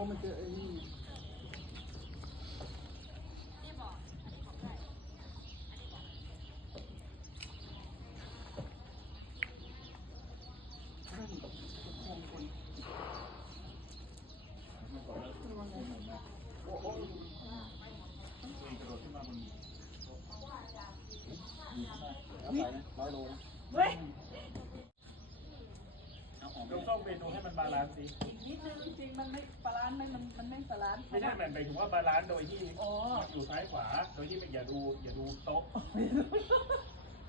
ว่ามันจะไอ้นี่เอาไปนะร้อยโลนะเว้ยเอาหอมดูส้มเมนูให้มันบาลานซ์สิ อีกนิดนึงจริงมันไม่ปลาร้านไม่มันมันไม่ปลาร้านไม่ใช่หมายถึงว่าบาลานซ์โดยที่อ๋ออยู่ซ้ายขวา โดยที่ไม่อย่าดูอย่าดูโต๊ะ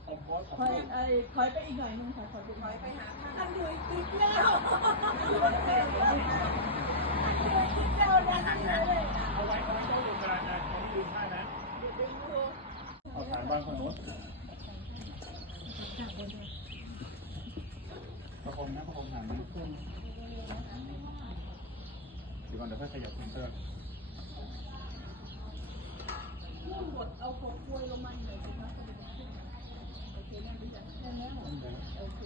คอมโพสของคอยลูกไอ้คอยไปอีกหน่อยนึงค่ะคอยไปคอยไปหาท่านอยู่อีกติดแล้วเอาไว้เอาไว้โต๊ะตรงกลางนะไม่ลืมผ้านะเอาฐานวางคนโน้นประคมนะประคมฐานนะเดี๋ยวก่อนเดี๋ยวค่อยขยับเพนเตอร์หมดเอาของกล้วยลงมาหน่อยสิคะโอเคนั่นเป็นอย่างนั้นโอเค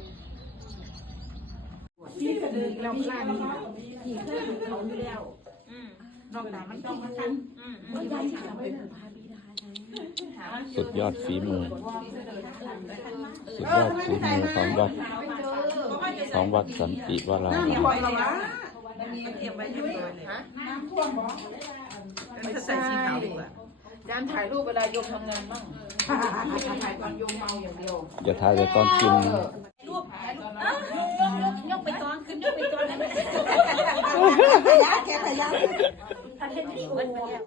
ที่กระดึงเราพลาดนี่ที่เคยอยู่เขาอยู่แล้วนอกจากมันต้องมาทันก็ย้ายฉากไปเลยพาบิดาไงสุดยอดฝีมือ สุดยอดฝีมือของวัดของวัดสันติวราราม ปล่อยเราละมันมีเก็บไว้เยอะเลยฮะน้ำท่วมบ่มันจะใส่สีขาวดีกว่าการถ่ายรูปเวลาโยมทำงานบ้างถ่ายตอนโยมเมาอย่างเดียวอย่าทายแต่ตอนกินรูปถ่ายรูปเอ้ยกยกไปตอนขึ้นยกไปตอนนั้นขยะแกขยะถ้าเห็นที่อ้วนไปแล้ว